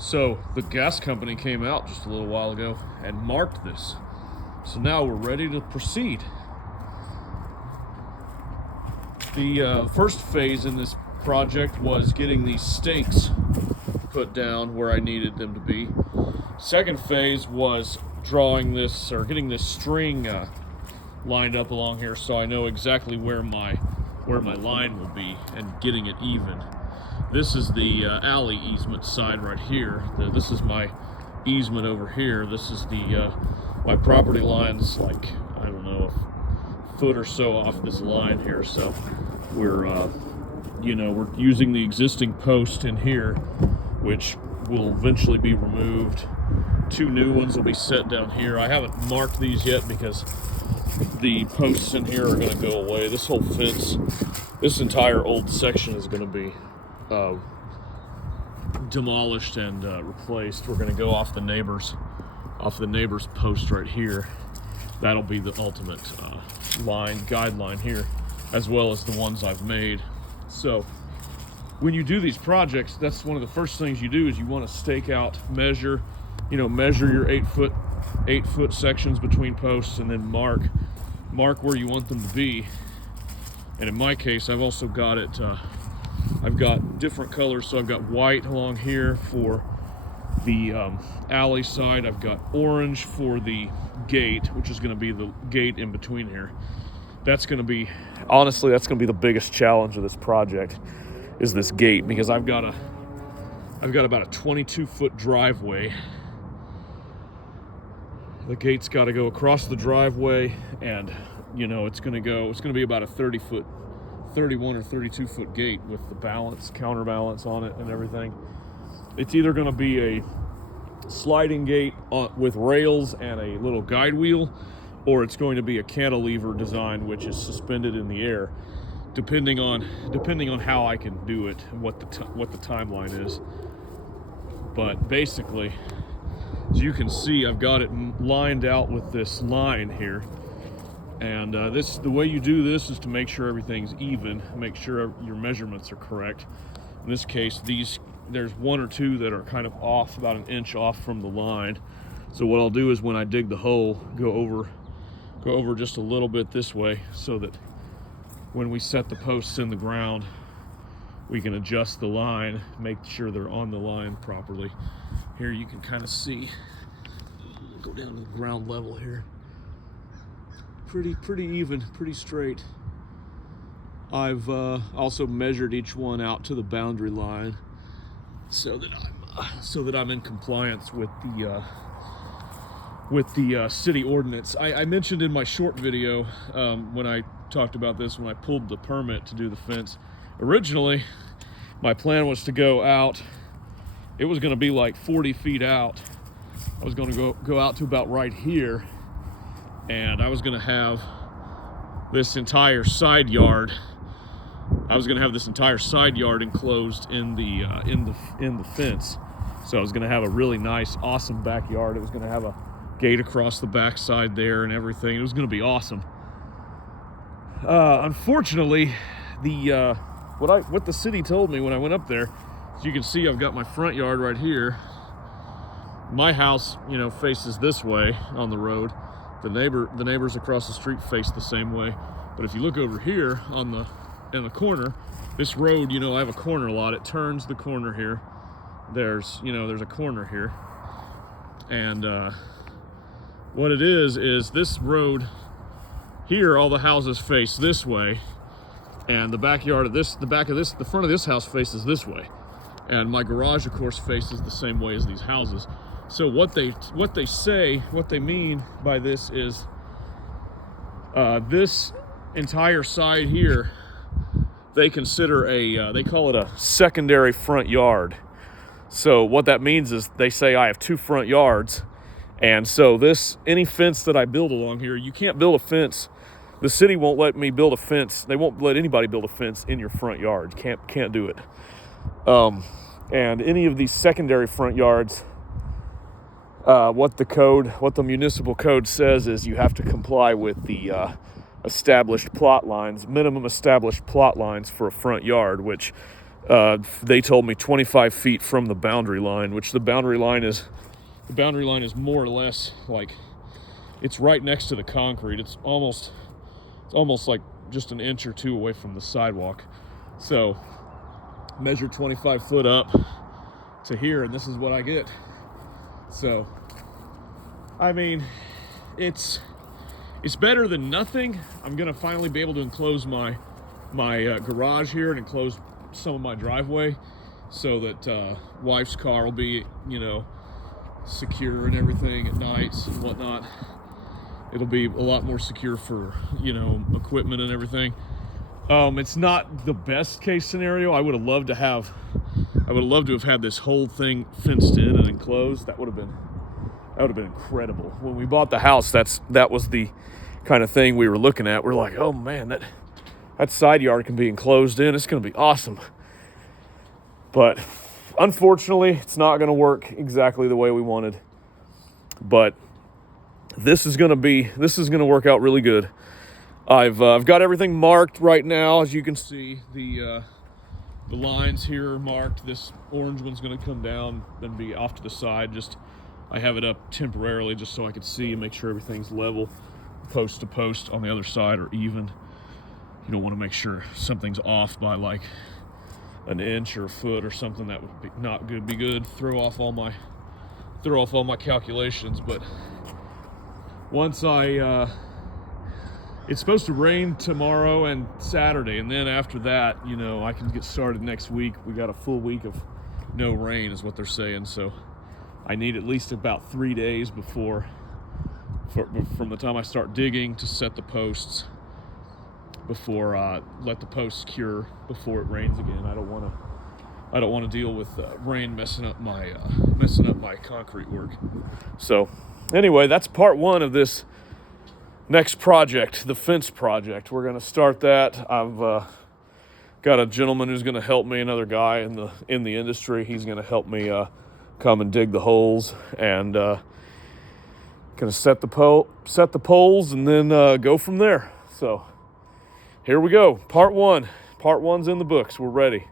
So the gas company came out just a little while ago and marked this. So now we're ready to proceed. The first phase in this project was getting these stakes put down where I needed them to be. Second phase was drawing this, or getting this string lined up along here so I know exactly where my line will be and getting it even. This is the alley easement side right here. This is my easement over here. This is the my property line's like, I don't know, a foot or so off this line here. So we're we're using the existing post in here, which will eventually be removed. Two new ones will be set down here. I haven't marked these yet because the posts in here are going to go away. This whole fence, this entire old section is going to be demolished and replaced. We're going to go off the neighbor's post right here. That'll be the ultimate guideline here, as well as the ones I've made. So when you do these projects, that's one of the first things you do is you want to stake out, measure your 8 foot sections between posts, and then mark where you want them to be. And in my case, I've also got it, I've got different colors. So I've got white along here for the alley side. I've got orange for the gate, which is going to be the gate in between here. That's going to be, honestly, that's going to be the biggest challenge of this project, is this gate, because I've got about a 22-foot driveway. The gate's got to go across the driveway, and it's going to be about a 31 or 32 foot gate with the counterbalance on it and everything. It's either going to be a sliding gate with rails and a little guide wheel, or it's going to be a cantilever design which is suspended in the air, depending on how I can do it and what the timeline is. But basically, as you can see, I've got it lined out with this line here. And the way you do this is to make sure everything's even, make sure your measurements are correct. In this case, there's one or two that are kind of off, about an inch off from the line. So what I'll do is when I dig the hole, go over just a little bit this way, so that when we set the posts in the ground, we can adjust the line, make sure they're on the line properly. Here you can kind of see, go down to the ground level here. Pretty even, pretty straight. I've also measured each one out to the boundary line so that I'm in compliance with the city ordinance. I mentioned in my short video when I talked about this, when I pulled the permit to do the fence. Originally, my plan was to go out. It was going to be like 40 feet out. I was going to go out to about right here, and I was going to have this entire side yard. I was going to have this entire side yard enclosed in the fence. So I was going to have a really nice, awesome backyard. It was going to have a gate across the backside there and everything. It was going to be awesome. Unfortunately, what the city told me when I went up there, as you can see, I've got my front yard right here. My house, faces this way on the road. The neighbors across the street face the same way. But if you look over here in the corner, this road, I have a corner lot. It turns the corner here. There's a corner here. And what it is this road here, all the houses face this way, and the front of this house faces this way. And my garage, of course, faces the same way as these houses. So what they mean by this is this entire side here, they consider they call it a secondary front yard. So what that means is they say I have two front yards, and so any fence that I build along here, you can't build a fence. The city won't let me build a fence. They won't let anybody build a fence in your front yard. Can't do it. And any of these secondary front yards, what the municipal code says is you have to comply with the established plot lines, minimum established plot lines for a front yard, which They told me 25 feet from the boundary line, which the boundary line is more or less like, it's right next to the concrete. It's almost like just an inch or two away from the sidewalk. So measure 25 foot up to here, and this is what I get. So, I mean, it's better than nothing. I'm gonna finally be able to enclose my garage here and enclose some of my driveway, so that wife's car will be, secure and everything at nights and whatnot. It'll be a lot more secure for, equipment and everything. It's not the best case scenario. I would have loved to have had this whole thing fenced in and enclosed. That would have been incredible. When we bought the house, that was the kind of thing we were looking at. We're like, oh man, that side yard can be enclosed in. It's going to be awesome. But unfortunately, it's not going to work exactly the way we wanted. But this is going to work out really good. I've got everything marked right now. As you can see, the lines here are marked. This orange one's going to come down and be off to the side. I have it up temporarily just so I could see and make sure everything's level, post to post on the other side are even. You don't want to make sure something's off by like an inch or a foot or something. That would be not good. Be good. Throw off all my calculations. But once it's supposed to rain tomorrow and Saturday, and then after that, I can get started next week. We got a full week of no rain is what they're saying. So I need at least about 3 days from the time I start digging to set the posts, before let the posts cure before it rains again. I don't want to deal with rain messing up my concrete work. So anyway, that's part one of this next project, the fence project. We're going to start that. I've got a gentleman who's going to help me, another guy in the industry. He's going to help me come and dig the holes, and going to set the poles and then go from there. So here we go. Part one. Part one's in the books. We're ready.